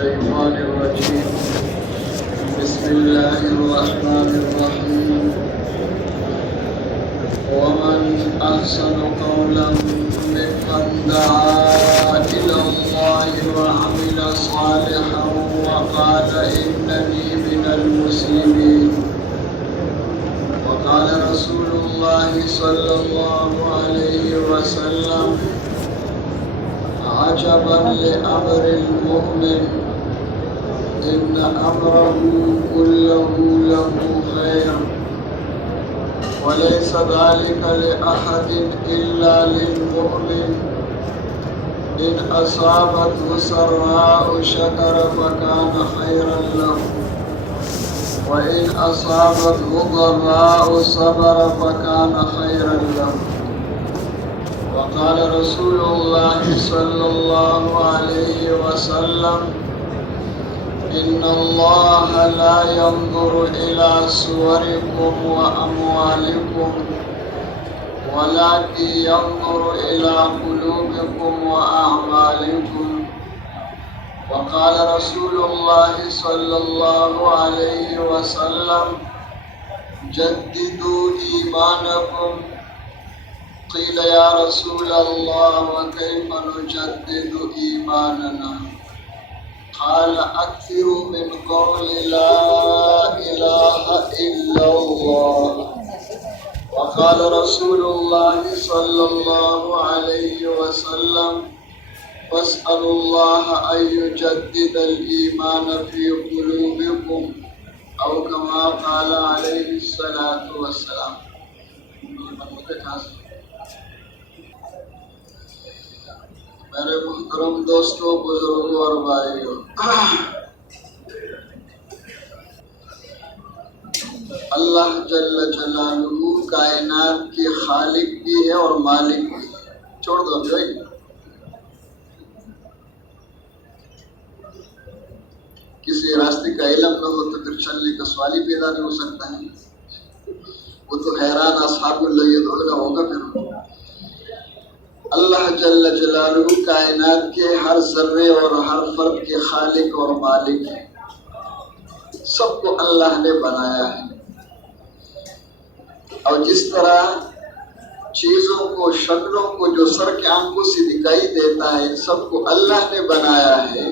الشيطان الرجيم. بسم الله الرحمن الرحيم. ومن أحسن قولا ممن دعا إلى الله وعمل صالحا وقال إنني من المسلمين. وقال رسول الله صلى الله عليه وسلم: عجبا لأمر المؤمن إن أمره كله له خير وليس ذلك لأحد إلا للمؤمن إن أصابته سراء شكر فكان خيرا له وإن أصابته ضراء صبر فكان خيرا له. وقال رسول الله صلى الله عليه وسلم: إن الله لا ينظر إلى صوركم وأموالكم ولكن ينظر إلى قلوبكم وأعمالكم. وقال رسول الله صلى الله عليه وسلم: جددوا إيمانكم. قيل يا رسول الله وكيف نجدد إيماننا؟ قال: أكثروا من قول لا إله إلا الله. وقال رسول الله صلى الله عليه وسلم: واسألوا الله أن يجدد الإيمان في قلوبكم أو كما قال عليه الصلاة والسلام. میرے محترم دوستوں، بزرگوں اور بھائیوں، اللہ جل جلالہ کائنات کے خالق بھی ہے اور مالک بھی ہے. چھوڑ دو بھائی. کسی راستے کا علم نہ ہو تو پھر چلنے کا سوال ہی پیدا نہیں ہو سکتا ہے. وہ تو حیران اصحاب اللیدعون ہوگا. پھر اللہ جل جلالہ کائنات کے ہر ذرے اور ہر فرد کے خالق اور مالک ہے. سب کو اللہ نے بنایا ہے، اور جس طرح چیزوں کو، شکلوں کو جو سر کے آنکھوں سے دکھائی دیتا ہے، ان سب کو اللہ نے بنایا ہے.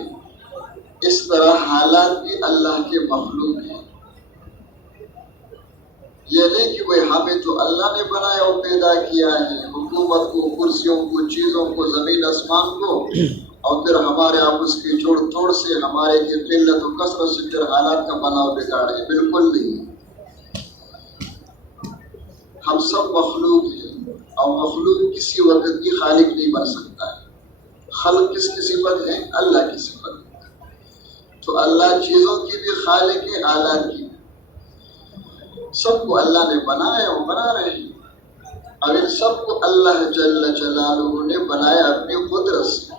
اس طرح حالات بھی اللہ کے مخلوق ہیں. یہ نہیں کہ وہ ہمیں تو اللہ نے بنایا اور پیدا کیا ہے، حکومت کو، کرسیوں کو، چیزوں کو، زمین آسمان کو، اور پھر ہمارے آپس کی جوڑ توڑ سے، ہمارے کی قلت و کثرت سے پھر حالات کا بناؤ بگاڑ ہے. بالکل نہیں. ہم سب مخلوق ہیں، اور مخلوق کسی وقت بھی خالق نہیں بن سکتا ہے. خلق کس کی صفت ہے؟ اللہ کی صفت. تو اللہ چیزوں کی بھی خالق ہے، آلات کی. سب کو اللہ نے بنایا اور بنا رہے ہیں. اب ان سب کو اللہ جل جلالہ نے بنایا اپنی قدرت سے.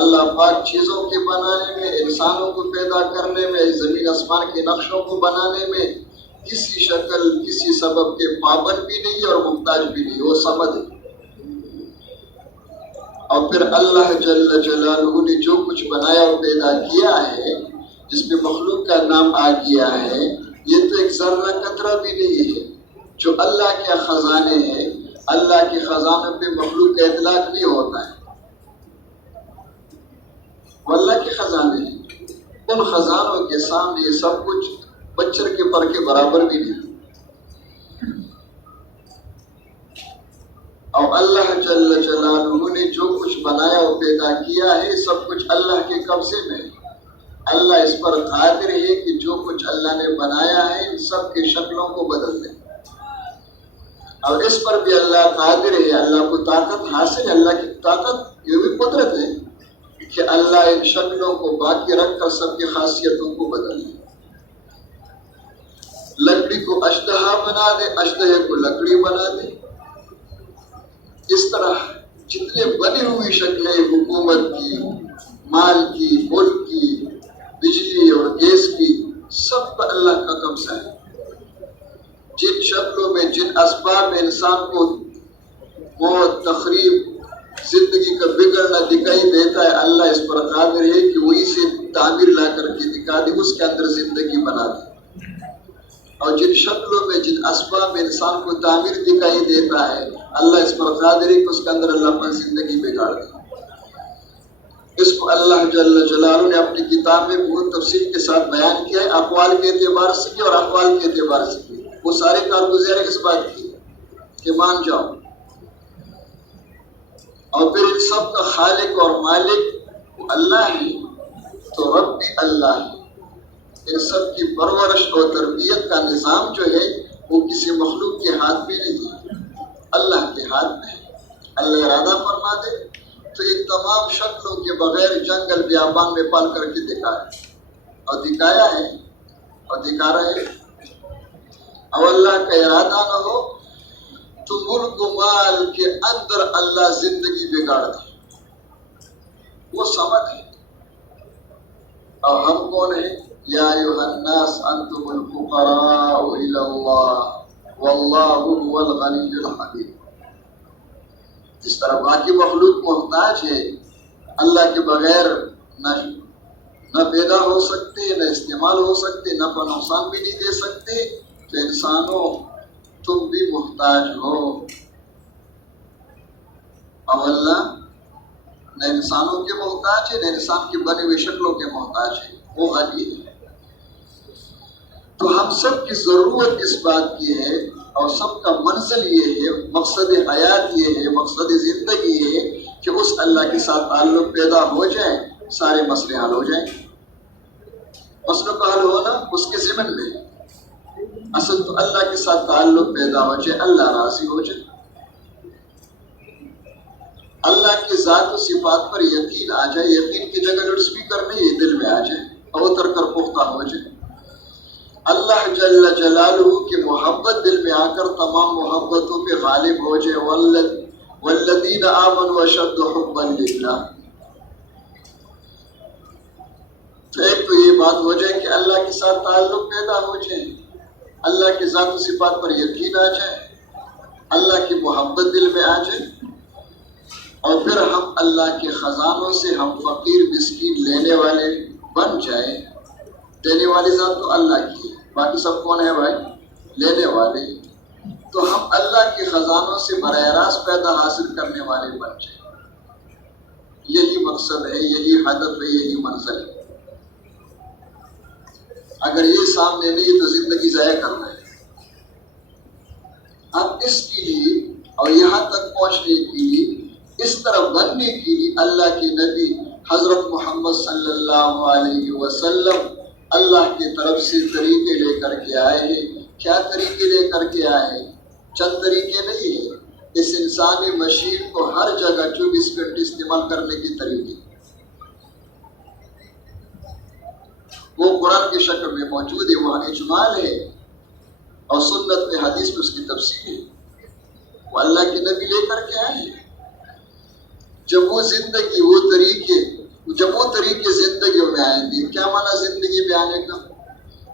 اللہ پاک چیزوں کے بنانے میں، انسانوں کو پیدا کرنے میں، زمین آسمان کے نقشوں کو بنانے میں کسی شکل، کسی سبب کے پابند بھی نہیں اور محتاج بھی نہیں. وہ سمجھ. اور پھر اللہ جل جلالہ نے جو کچھ بنایا اور پیدا کیا ہے، جس میں مخلوق کا نام آ گیا ہے، یہ تو ایک ذرہ قطرہ بھی نہیں ہے. جو اللہ کے خزانے ہیں، اللہ کے خزانوں پہ مخلوق کا اطلاق نہیں ہوتا ہے. وہ اللہ کے خزانے ہیں. ان خزانوں کے سامنے یہ سب کچھ بچر کے پر کے برابر بھی نہیں. اور اللہ جل جلالہ نے جو کچھ بنایا اور پیدا کیا ہے، سب کچھ اللہ کے قبضے میں ہے. اللہ اس پر قادر ہے کہ جو کچھ اللہ نے بنایا ہے ان سب کی شکلوں کو بدل دے. اور اس پر بھی اللہ قادر ہے. اللہ کو طاقت حاصل ہے. اللہ کی طاقت، یہ بھی قدرت ہے کہ اللہ ان شکلوں کو باقی رکھ کر سب کی خاصیتوں کو بدل دے. لکڑی کو اشتہا بنا دے، اشتہے کو لکڑی بنا دے. اس طرح جتنے بنی ہوئی شکلیں حکومت کی، مال کی، ملک کی، بجلی اور گیس کی، سب پر اللہ کا قبضہ ہے. جن شکلوں میں، جن اسباب میں انسان کو موت، تخریب، زندگی کا بگڑنا دکھائی دیتا ہے، اللہ اس پر قادر ہے کہ وہی سے تعمیر اس کے اندر زندگی بنا دی، اور جن شکلوں میں جن اسباب میں انسان کو تعمیر دکھائی دیتا ہے اللہ اس پر قادر ہے کہ اس کے اندر اللہ پر زندگی بگاڑ دی۔ اس کو اللہ جل جلالہ نے اپنی کتاب میں بہت تفصیل کے ساتھ بیان کیا ہے، اقوال کے اعتبار سے کی اور احوال کے اعتبار سے کی۔ وہ سارے کارگزار اس بات کی کہ مان جاؤ، اور پھر ان سب کا خالق اور مالک اللہ ہے، تو رب بھی اللہ ہے۔ ان سب کی پرورش اور تربیت کا نظام جو ہے وہ کسی مخلوق کے ہاتھ میں نہیں ہے، اللہ کے ہاتھ میں ہے۔ اللہ ارادہ فرما دے تو ان تمام شکلوں کے بغیر جنگل بیابان میں پال کر کے دکھایا، اور دکھایا ہے اور دکھا رہے۔ اور اللہ کا ارادہ نہ ہو تو ملک و مال کے اندر اللہ زندگی بگاڑ دے، وہ سمجھ ہے۔ اور ہم کون ہیں؟ یا ایھا الناس انتم الفقراء الی اللہ واللہ هو الغنی الحمید۔ جس طرح باقی مخلوق محتاج ہے، اللہ کے بغیر نہ پیدا ہو سکتے، نہ استعمال ہو سکتے، نہ پر نقصان بھی نہیں دے سکتے، تو انسانوں تم بھی محتاج ہو۔ اور اللہ نہ انسانوں کے محتاج ہے، نہ انسان کی بنی ہوئی شکلوں کے محتاج ہے، وہ غنی ہے۔ تو ہم سب کی ضرورت اس بات کی ہے، اور سب کا منزل یہ ہے، مقصد حیات یہ ہے، مقصد زندگی ہے کہ اس اللہ کے ساتھ تعلق پیدا ہو جائے، سارے مسئلے حل ہو جائیں۔ مسئلوں کا حل ہونا اس کے ضمن میں، اصل تو اللہ کے ساتھ تعلق پیدا ہو جائے، اللہ راضی ہو جائے، اللہ کی ذات و صفات پر یقین آ جائے، یقین کی جگہ لاؤڈ اسپیکر نہیں ہے، دل میں آ جائے اور اتر کر پختہ ہو جائے۔ اللہ جل جلالہ کی محبت دل میں آ کر تمام محبتوں پہ غالب ہو جائے۔ والذین آمنوا اشد حبا للہ۔ تو ایک تو یہ بات ہو جائے کہ اللہ کے ساتھ تعلق پیدا ہو جائے، اللہ کی ذات و صفات پر یقین آ جائے، اللہ کی محبت دل میں آ جائے، اور پھر ہم اللہ کے خزانوں سے ہم فقیر مسکین لینے والے بن جائیں۔ دینے والی ذات تو اللہ کی ہے، باقی سب کون ہے بھائی؟ لینے والے۔ تو ہم اللہ کے خزانوں سے براہ راست پیدا حاصل کرنے والے بن جائیں۔ یہی مقصد ہے، یہی ہدف ہے، یہی منزل ہے۔ اگر یہ سامنے نہیں ہے تو زندگی ضائع کر رہے ہیں۔ اب اس کے لیے اور یہاں تک پہنچنے کے لیے، اس طرح بننے کے لیے اللہ کے نبی حضرت محمد صلی اللہ علیہ وسلم اللہ کی طرف سے طریقے لے کر کے آئے ہیں۔ کیا طریقے لے کر کے آئے ہیں؟ چند طریقے نہیں ہیں، اس انسانی مشین کو ہر جگہ 24 گھنٹے استعمال کرنے کے طریقے، وہ قرآن کی شکل میں موجود ہے، وہاں اجمال ہے، اور سنت میں حدیث میں اس کی تفصیل ہے، وہ اللہ کے نبی لے کر کے آئے ہیں۔ جب وہ زندگی جب وہ طریقے زندگیوں میں آئیں گے، کیا معنی زندگی میں آنے کا؟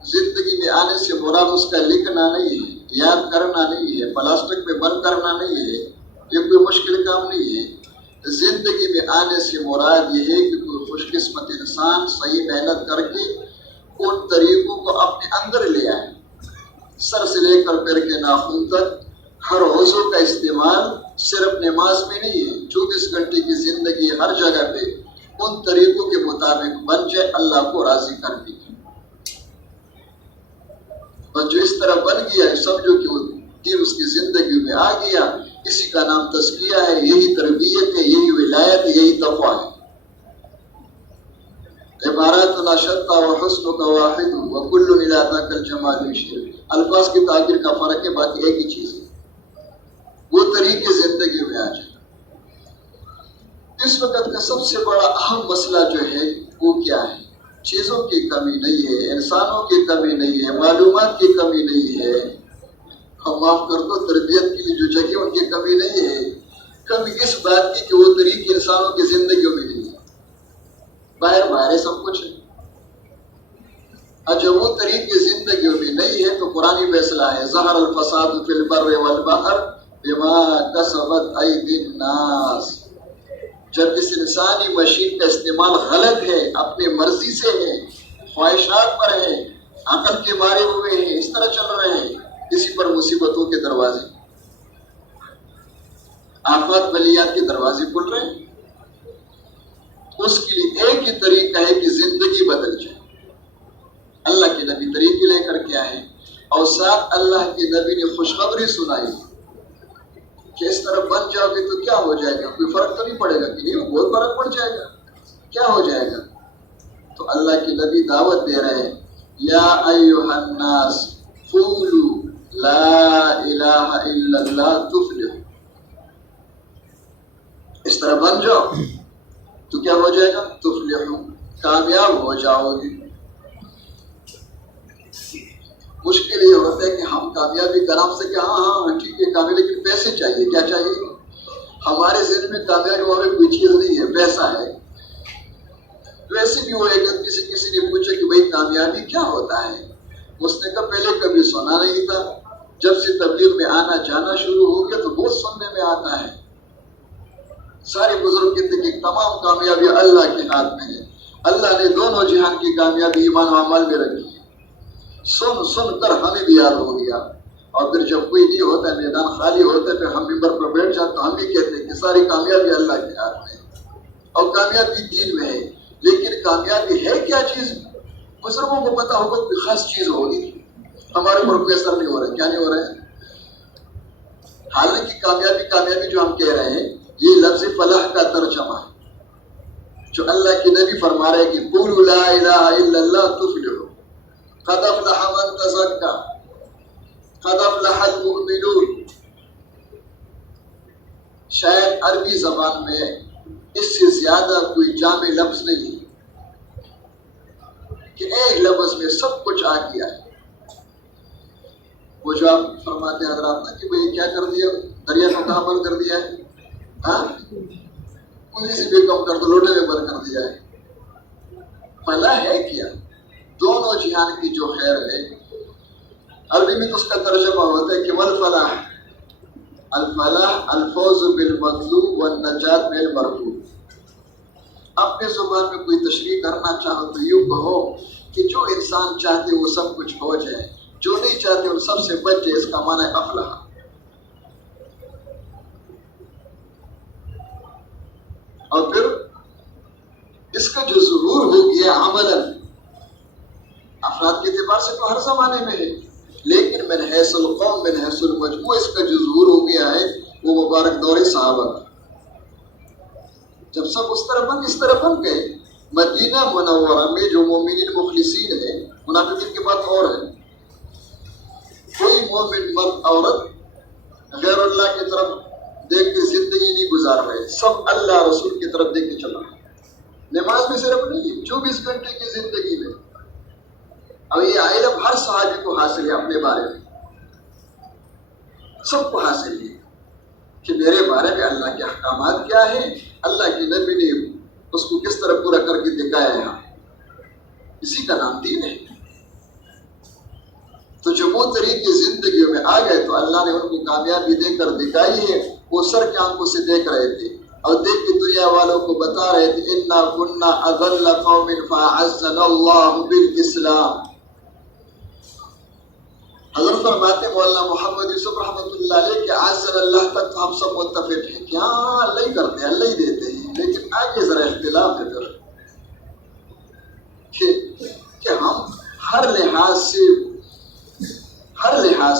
زندگی میں آنے سے مراد اس کا لکھنا نہیں ہے، یاد کرنا نہیں ہے، پلاسٹک میں بند کرنا نہیں ہے، یہ کوئی مشکل کام نہیں ہے۔ زندگی میں آنے سے مراد یہ ہے کہ کوئی خوش قسمت انسان صحیح محنت کر کے ان طریقوں کو اپنے اندر لے آئے، سر سے لے کر پیر کے ناخن تک ہر عضو کا استعمال صرف نماز میں نہیں ہے، 24 گھنٹے کی زندگی ہر جگہ پہ ان طریقوں کے مطابق بن جائے، اللہ کو راضی کر دی۔ بس جو اس طرح بن گیا ہے، سمجھو کہ وہ دین اس کی زندگی میں آ گیا، اسی کا نام تزکیہ ہے، یہی تربیت ہے، یہی ولایت ہے، یہی تقویٰ ہے۔ عباراتنا شتیٰ وحسنک واحد وکل الی ذاک الجمال یشیر۔ الفاظ کی تعبیر کا فرق ہے، باقی ایک ہی چیز ہے، وہ طریقے زندگی میں آ جائے۔ اس وقت کا سب سے بڑا اہم مسئلہ جو ہے وہ کیا ہے؟ چیزوں کی کمی نہیں ہے، انسانوں کی کمی نہیں ہے، معلومات کی کمی نہیں ہے، ہم معاف کر دو تربیت کے لیے جو جگہ ان کی کمی نہیں ہے، کمی اس بات کی کہ وہ طریقے انسانوں کی زندگیوں میں نہیں ہے، باہر سب کچھ ہے۔ اور جب وہ طریقے زندگیوں میں نہیں ہے تو قرآنی فیصلہ ہے، ظہر الفساد فی البر والبحر بما کسبت ایدی الناس۔ جب اس انسانی مشین کا استعمال غلط ہے، اپنی مرضی سے ہے، خواہشات پر ہیں، عقل کے مارے ہوئے ہیں، اس طرح چل رہے ہیں، اسی پر مصیبتوں کے دروازے، آفات بلیات کے دروازے کھل رہے ہیں۔ اس کے لیے ایک ہی طریقہ ہے کہ زندگی بدل جائے۔ اللہ کے نبی طریقے لے کر کے آئے اور ساتھ اللہ کے نبی نے خوشخبری سنائی کہ اس طرح بن جاؤ گے تو کیا ہو جائے گا، کوئی فرق تو نہیں پڑے گا کہ نہیں، بہت فرق پڑ جائے گا، کیا ہو جائے گا؟ تو اللہ کے نبی دعوت دے رہے ہیں، یا ایھا الناس قولوا لا الہ الا اللہ تفلحوا، اس طرح بن جاؤ تو کیا ہو جائے گا؟ تفلحوا، کامیاب ہو جاؤ گے۔ مشکل یہ ہوتا ہے کہ ہم کامیابی کا نام سے کہ ہاں ٹھیک ہے کامیابی، لیکن پیسے چاہیے، کیا چاہیے؟ ہمارے ذہن میں کامیابی والے کوئی چیز نہیں ہے، پیسہ ہے۔ ویسے بھی وہ ایک کسی نے پوچھا کہ بھائی کامیابی کیا ہوتا ہے؟ اس نے کہا پہلے کبھی سنا نہیں تھا، جب سے تبلیغ میں آنا جانا شروع ہو گیا تو بہت سننے میں آتا ہے۔ سارے بزرگ کہتے ہیں کہ تمام کامیابی اللہ کے ہاتھ میں ہے، اللہ نے دونوں جہان کی کامیابی ایمان و عمل میں رکھی ہے۔ سن کر ہمیں بھی یاد ہو گیا، اور پھر جب کوئی نہیں ہوتا ہے، میدان خالی ہوتا ہے، پھر ہم ممبر پر بیٹھ جاتے تو ہم بھی کہتے ہیں کہ ساری کامیابی اللہ کے ہاتھ میں ہے، اور کامیابی دین میں ہے۔ لیکن کامیابی ہے کیا چیز؟ بزرگوں کو پتا ہوگا کوئی خاص چیز ہوگی، ہمارے اوپر کوئی اثر نہیں ہو رہا ہے، کیا نہیں ہو رہا ہے؟ حالانکہ کامیابی جو ہم کہہ رہے ہیں یہ لفظ فلاح کا ترجمہ ہے، جو اللہ کے نبی فرما رہے ہیں کہ قولوا لا الہ الا اللہ تفلحوا، قد افلح من تزکا، قد افلح المؤمنون۔ شاید عربی زبان میں اس سے زیادہ کوئی جامع لفظ نہیں کہ ایک لفظ میں سب کچھ آ گیا ہے۔ وہ جو آپ فرماتے ہیں حضرات نا کہ بھئی کیا کر دیا، دریا کو کہاں بند کر دیا ہے، ہاں کسی سے بھی کم کر دو، لوٹے میں بند کر دیا ہے۔ فلاح ہے کیا؟ دونوں جہان کی جو خیر ہے، عربی میں تو اس کا ترجمہ ہوتا ہے کہ والفلاح، الفلاح الفوز بالمطلوب والنجات من المرغوب۔ اپنے زبان میں کوئی تشریح کرنا چاہو تو یوں کہو کہ جو انسان چاہتے وہ سب کچھ ہو جائے، جو نہیں چاہتے ان سب سے بچ جائے، اس کا معنی ہے افلاح۔ اور پھر اس کا جو ظہور ہو گیا عملاً، افراد کے اعتبار سے تو ہر زمانے میں ہے، لیکن من حیث القوم من حیث المجموع اس کا جو ظہور ہو گیا ہے وہ مبارک دور صحابہ کا، جب سب اس طرح بن گئے۔ مدینہ منورہ میں جو مومنین مخلصین ہیں، منافقین کی بات اور ہے، کوئی مومن مرد عورت غیر اللہ کی طرف دیکھ کے زندگی نہیں گزار رہے، سب اللہ رسول کی طرف دیکھ کے چل رہے ہیں۔ نماز میں صرف نہیں، 24 گھنٹے کی زندگی میں۔ اب یہ علم ہر صحابی کو حاصل ہے، اپنے بارے میں سب کو حاصل ہے کہ میرے بارے میں اللہ کے احکامات کیا ہیں، اللہ کے نبی نے اس کو کس طرح پورا کر کے دکھایا ہے، اسی کا نام دین ہے۔ تو جو وہ طریقے زندگیوں میں آ گئے تو اللہ نے ان کو کامیابی دے کر دکھائی ہے۔ وہ سر کے آنکھوں سے دیکھ رہے تھے اور دیکھ کے دنیا والوں کو بتا رہے تھے اِنَّا كُنَّا أَذَلَّ قَوْمٍ فَأَعَزَّنَا اللَّهُ بِالْإِسْلَامِ۔ حضرت فرماتے مولانا محمد یوسف رحمۃ اللہ علیہ کہ عزّن اللہ تک تو ہم سب متفق ہیں کہ ہاں اللہ ہی کرتے ہیں، اللہ ہی دیتے ہیں، لیکن آگے ذرا اختلاف ہے کہ ہم ہر لحاظ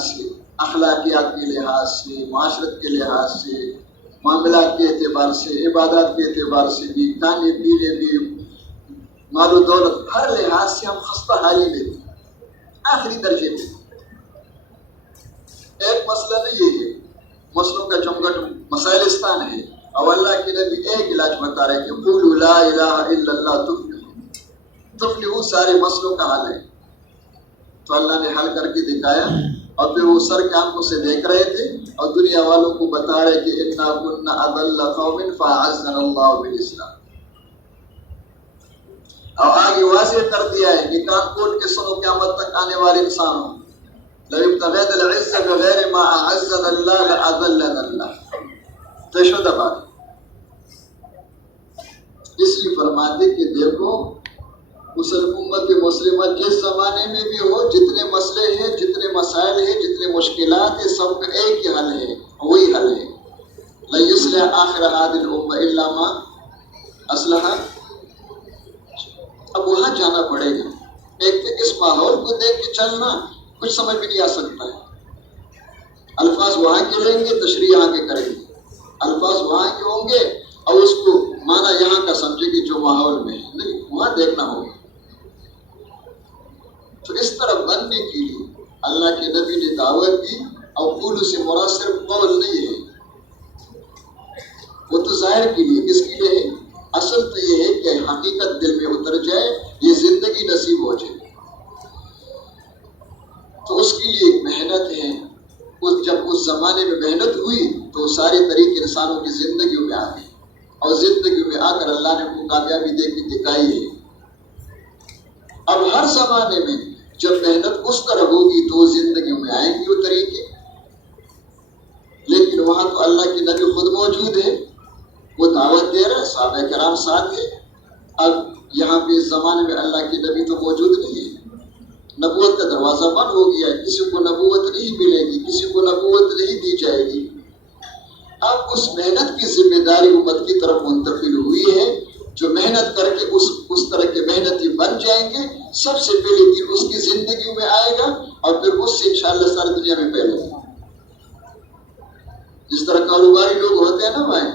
سے اخلاقیات کے لحاظ سے، معاشرت کے لحاظ سے، معاملات کے اعتبار سے، عبادات کے اعتبار سے بھی، کھانے پینے بھی، مال و دولت، ہر لحاظ سے ہم خستہ حالی میں تھے، آخری درجے میں۔ ایک مسئلہ نہیں ہے، مسئلوں کا جمگٹ مسائلستان ہے، اور اللہ کے نبی ایک علاج بتا رہے کہ قولوا لا الہ الا اللہ تفلحوا، سارے مسئلوں کا حل ہے۔ تو اللہ نے حل کر کے دکھایا، اور پھر وہ سر کے آنکھوں سے دیکھ رہے تھے اور دنیا والوں کو بتا رہے کہ اِنَّا كُنَّا أَذَلَّ قَوْمٍ فَأَعَزَّنَا اللَّهُ بِالْإِسْلَامِ۔ اور آگے واضح کر دیا ہے کہ کان کھول کے سنو قیامت تک آنے والے انسانوں، لَوِ ابْتَغَيْتَ الْعِزَّ بِغَيْرِ مَا أَعَزَّنَا اللَّهُ لَأَذَلَّنَا اللَّهُ۔ تشہد بات اس لیے فرماتے کہ دیکھو امت مسلمہ جس زمانے میں بھی ہو، جتنے مسئلے ہیں، جتنے مسائل ہیں، جتنے مشکلات ہیں، سب کا ایک ہی حل ہے، وہی حل ہے لَن يُصْلِحَ آخِرَ هَذِهِ الْأُمَّةِ إِلَّا مَا أَصْلَحَ۔ اب وہاں جانا پڑے گا۔ ایک تو اس ماحول کو دیکھ کے چلنا کچھ سمجھ بھی نہیں آ سکتا ہے۔ الفاظ وہاں کے لیں گے، تشریح یہاں کے کریں گے، الفاظ وہاں کے ہوں گے اور اس کو معنی یہاں کا سمجھے گی جو ماحول میں ہے، نہیں، وہاں دیکھنا ہوگا۔ تو اس طرح بننے کے لیے اللہ کے نبی نے دعوت دی، اور قول سے مراد صرف قول نہیں ہے، وہ تو ظاہر کے لیے، کس کے لیے ہے؟ اصل تو یہ ہے کہ حقیقت دل میں اتر جائے، یہ زندگی نصیب ہو جائے۔ تو اس کے لیے ایک محنت ہے۔ جب اس زمانے میں محنت ہوئی تو سارے طریقے انسانوں کی زندگیوں میں آ گئے، اور زندگیوں میں آ کر اللہ نے کو کامیابی دے کے دکھائی ہے۔ اب ہر زمانے میں جب محنت اس طرح ہوگی تو زندگیوں میں آئیں گے وہ طریقے، لیکن وہاں تو اللہ کے نبی خود موجود ہے، وہ دعوت دے رہے، صحابہ کرام ساتھ ہے۔ اب یہاں پہ اس زمانے میں اللہ کے نبی تو موجود نہیں ہے، نبوت کا دروازہ بند ہو گیا، کسی کو نبوت نہیں ملے گی، کسی کو نبوت نہیں دی جائے گی۔ اب اس محنت کی ذمہ داری امت کی طرف منتقل ہوئی ہے، جو محنت کر کے اس طرح کے محنتی بن جائیں گے، سب سے پہلے دن اس کی زندگیوں میں آئے گا، اور پھر اس سے انشاءاللہ ساری دنیا میں پھیلے گا۔ جس طرح کاروباری لوگ ہوتے ہیں نا بھائی،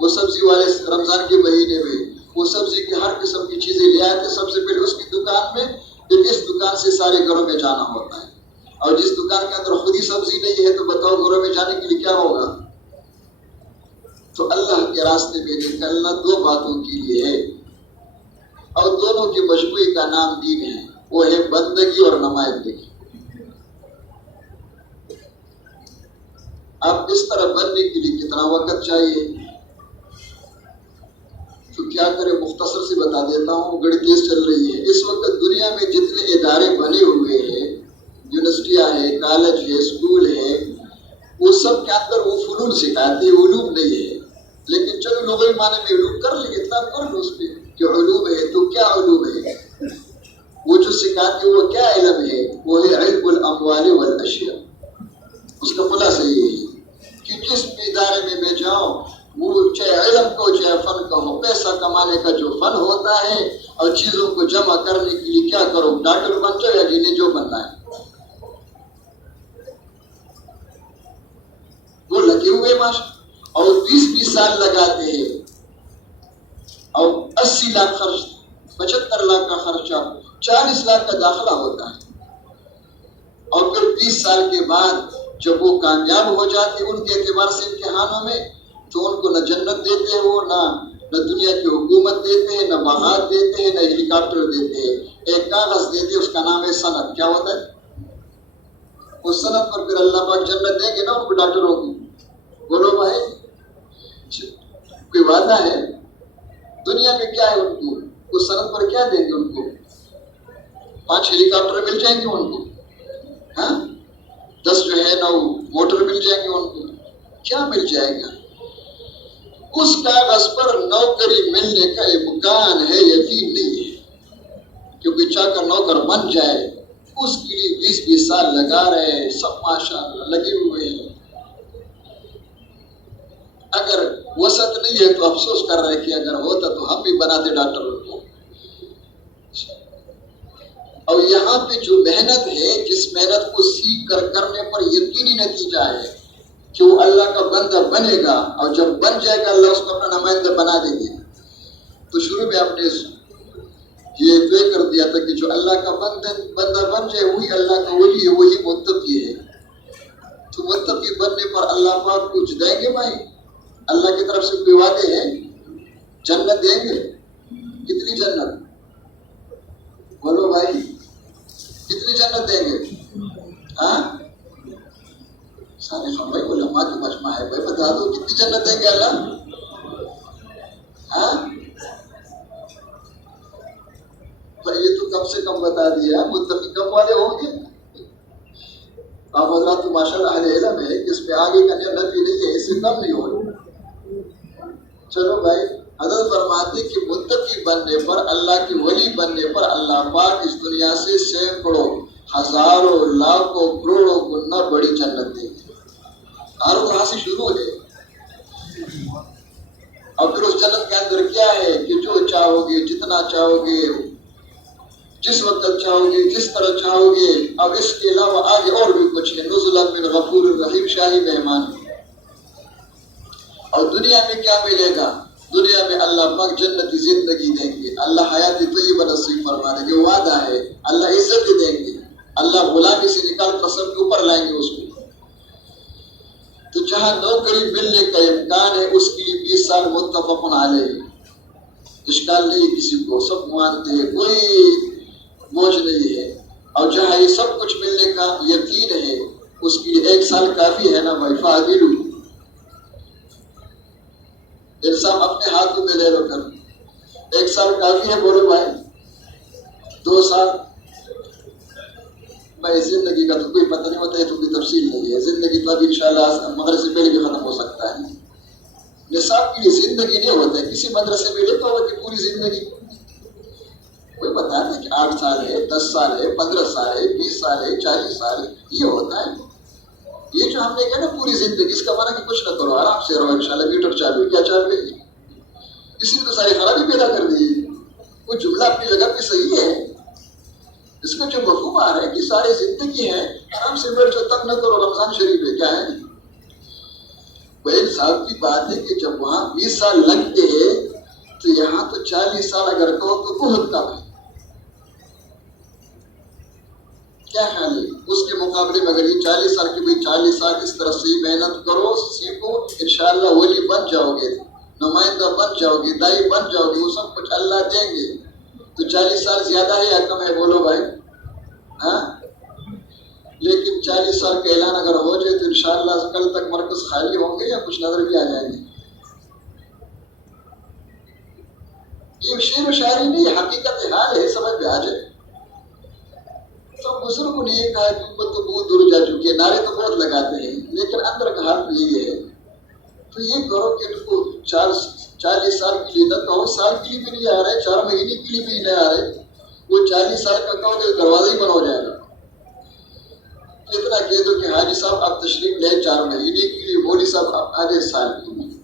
وہ سبزی والے رمضان کے مہینے میں وہ سبزی کی ہر قسم کی چیزیں لے آتے، سب سے پہلے اس کی دکان میں، پھر اس دکان سے سارے گھروں میں جانا ہوتا ہے، اور جس دکان کے اندر خود ہی سبزی نہیں ہے تو بتاؤ گھروں میں جانے کے لیے کیا ہوگا؟ تو اللہ کے راستے میں نکلنا دو باتوں کے لیے ہے، اور دونوں کے مجموعے کا نام دین ہے، وہ ہے بندگی اور نمائندگی۔ اب اس طرح بننے کے لیے کتنا وقت چاہیے؟ تو کیا کرے، مختصر سے بتا دیتا ہوں، گڑی تیز چل رہی ہے۔ اس وقت دنیا میں جتنے ادارے بنے ہوئے ہیں، یونیورسٹیاں ہیں، کالج ہے، اسکول ہے، وہ سب کے اندر وہ فنون سکھاتے ہیں، علوم نہیں ہے، لیکن چلو لغوی معنی میں علوم کر لیں، اتنا کر لو اس پہ کہ علوم ہے، تو کیا علوم ہے؟ وہ جو سکھاتے ہیں وہ کیا علم ہے؟ وہ ہے علم الاموال والاشیاء۔ اس کا خلاصہ یہ ہے کہ جس بھی ادارے میں جاؤں، وہ چاہے علم کو چاہے فن کا ہو، پیسہ کمانے کا جو فن ہوتا ہے اور چیزوں کو جمع کرنے کے لیے کیا کرو، ڈاکٹر بن جاؤ یا جنہیں جو بننا ہے، وہ لگے ہوئے ماشاء، اور 20 سال لگاتے ہیں، اور 80 لاکھ خرچ، 75 لاکھ کا خرچہ، 40 لاکھ کا داخلہ ہوتا ہے، اور پھر 20 سال کے بعد جب وہ کامیاب ہو جاتے ان کے اعتبار سے امتحانوں میں، تو ان کو نہ جنت دیتے ہیں، وہ نہ دنیا کی حکومت دیتے ہیں، نہ باغات دیتے ہیں، نہ ہیلی کاپٹر دیتے ہیں، ایک کاغذ دیتے ہیں، اس کا نام ہے سند۔ کیا ہوتا ہے؟ اس سند پر پھر اللہ پاک جنت دیں گے نا ان کو، ڈاکٹروں کو۔ بولو بھائی، کوئی وعدہ ہے؟ دنیا میں کیا ہے ان کو؟ اس سند پر کیا دیں گے ان کو؟ 5 ہیلی کاپٹر مل جائیں گے ان کو، ہاں، 10 جو ہے 9 موٹر مل جائیں گے ان کو، کیا مل جائے گا؟ اس کاغذ پر نوکری ملنے کا امکان ہے، یقین نہیں ہے، کیونکہ چاہ کر نوکر بن جائے اس کے لیے 20 سال لگا رہے ہیں، سب ماشاءاللہ لگے ہوئے ہیں۔ اگر وسعت نہیں ہے تو افسوس کر رہے کہ اگر ہوتا تو ہم بھی بناتے ڈاکٹروں کو۔ اور یہاں پہ جو محنت ہے، جس محنت کو سیکھ کر کرنے پر یقینی نتیجہ ہے کہ وہ اللہ کا بندہ بنے گا، اور جب بن جائے گا اللہ اس کو اپنا نمائندہ بنا دیں گے۔ تو شروع میں آپ نے یہ طے کر دیا تھا کہ جو اللہ کا بندہ بن جائے وہی اللہ کا ولی ہے، وہی متقی ہے۔ تو متقی بننے پر اللہ پاک کچھ دیں گے بھائی، اللہ کی طرف سے کوئی وعدے ہیں، جنت دیں گے۔ کتنی جنت؟ بولو بھائی، کتنی جنت دیں گے؟ ہاں، سارے فرمائے علماء کی مجمع ہے بھائی، بتا دو کتنی جنت دیں گے اللہ؟ ہاں، یہ تو کم سے کم بتا دیا، متقی کم والے ہوں گے۔ آپ حضرات تو ماشاءاللہ اہل علم ہے کہ اس پہ آگے کا نبی نہیں ہے، اس سے کم نہیں ہوگا۔ چلو بھائی، حضرت فرماتے کہ متقی بننے پر، اللہ کے ولی بننے پر اللہ پاک اس دنیا سے سینکڑوں، ہزاروں، لاکھوں، کروڑوں گنا بڑی جنت دیں گے۔ اور وہاں سے شروع ہے، اور پھر اس جنت کے اندر کیا ہے کہ جو چاہو گے، جتنا چاہو گے، جس وقت چاہو گے، جس طرح چاہو گے۔ اب اس کے علاوہ آگے اور بھی کچھ ہے، نزلا من غفور الرحیم، شاہی مہمان۔ اور دنیا میں کیا ملے گا؟ دنیا میں اللہ پاک جنتی زندگی دیں گے، اللہ حیات طیبہ نصیب فرما دیں گے، وعدہ ہے، اللہ عزت دیں گے، اللہ غلامی سے نکال کر سب کے اوپر لائیں گے اس کو۔ تو جہاں نوکری ملنے کا امکان ہے اس کے لیے 20 سال متفق علیہ، اشکال نہیں کسی کو، سب مانتے ہیں، کوئی بوجھ نہیں ہے۔ اور جہاں یہ سب کچھ ملنے کا یقین ہے اس کے لیے 1 سال کافی ہے نا بھائی، فاضل انسان اپنے ہاتھوں میں لے لو کر، 1 سال کافی ہے، بولو بھائی 2 سال بھائی زندگی کا تو کوئی پتہ نہیں ہوتا ہے، تو کوئی تفصیل نہیں ہے، زندگی تو ابھی انشاءاللہ مغرب سے پہلے بھی ختم ہو سکتا ہے۔ نصاب کی زندگی نہیں ہوتا ہے، کسی مدرسے میں لکھا ہوا کہ پوری زندگی کوئی بتا نہیں کہ 8 سال ہے، 10 سال ہے، 15 سال ہے، 20 سال ہے، 40 سال ہے، یہ ہوتا ہے۔ یہ جو ہم نے کہا نا پوری زندگی، اس کا معنی کہ کچھ نہ کرو، آرام سے رہو، انشاءاللہ میٹر چالو ہے، کیا چالو ہے؟ اسی نے تو ساری خرابی پیدا کر دی ہے۔ کوئی جملہ اپنی جگہ پہ صحیح ہے، اس کا جو مفہوم آ رہا ہے کہ ساری زندگی ہے، آرام سے بیٹھ جاؤ، تنگ نہ کرو، رمضان شریف ہے، کیا ہے؟ بھائی صاحب کی بات ہے کہ جب وہاں 20 سال لگتے ہیں تو یہاں تو 40 سال اگر کہو تو بہت کم ہے۔ کیا خیال ہے؟ اس کے مقابلے میں اگر یہ 40 سال کی، بھائی 40 سال اس طرح سے محنت کرو، سیکھو، انشاءاللہ ولی بن جاؤ گے، نمائندہ بن جاؤ گے، دائی بن جاؤ گے، وہ سب کچھ اللہ دیں گے۔ تو 40 سال زیادہ ہے یا کم ہے؟ بولو بھائی، ہاں؟ لیکن 40 سال کا اعلان اگر ہو جائے تو انشاءاللہ کل تک مرکز خالی ہوں گے یا کچھ نظر بھی آ جائیں گے۔ یہ شعر و شاعری نہیں، حقیقت حال ہے، سمجھ میں آ جائے۔ تو بزرگوں نے یہ کہا کہ اوپر تو بہت دور جا چکی ہے، نعرے تو بہت لگاتے ہیں، لیکن اندر کا حال تو یہ ہے۔ تو یہ کرو کہ ان کو 40 سال کے لیے نہ کہو، سال کے لیے بھی نہیں آ رہے، 4 مہینے کے لیے بھی نہیں آ رہے، وہ 40 سال کا کہو کہ دروازہ ہی بند ہو جائے گا۔ اتنا کہہ دو کہ حاجی صاحب آپ تشریف لیں 4 مہینے کے لیے، مولوی صاحب آپ آدھے سال کے لیے،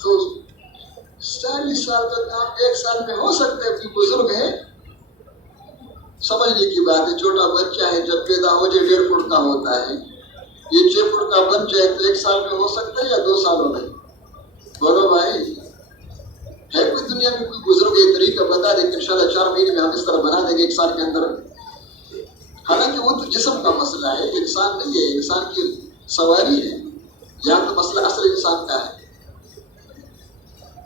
تو 40 سال کا کام 1 سال میں ہو سکتا ہے۔ کوئی بزرگ ہے، سمجھنے کی بات ہے، چھوٹا بچہ ہے جب پیدا ہو جائے 1.5 فٹ کا ہوتا ہے، یہ 6 فٹ کا بن جائے تو 1 سال میں ہو سکتا ہے یا 2 سالوں میں؟ بولو بھائی، ہے کوئی دنیا میں کوئی بزرگ یہ طریقہ بتا دے کہ انشاءاللہ 4 مہینے میں ہم اس طرح بنا دیں گے 1 سال کے اندر؟ حالانکہ وہ تو جسم کا مسئلہ ہے، انسان نہیں ہے، انسان کی سواری ہے، یہاں تو مسئلہ اصل انسان کا ہے۔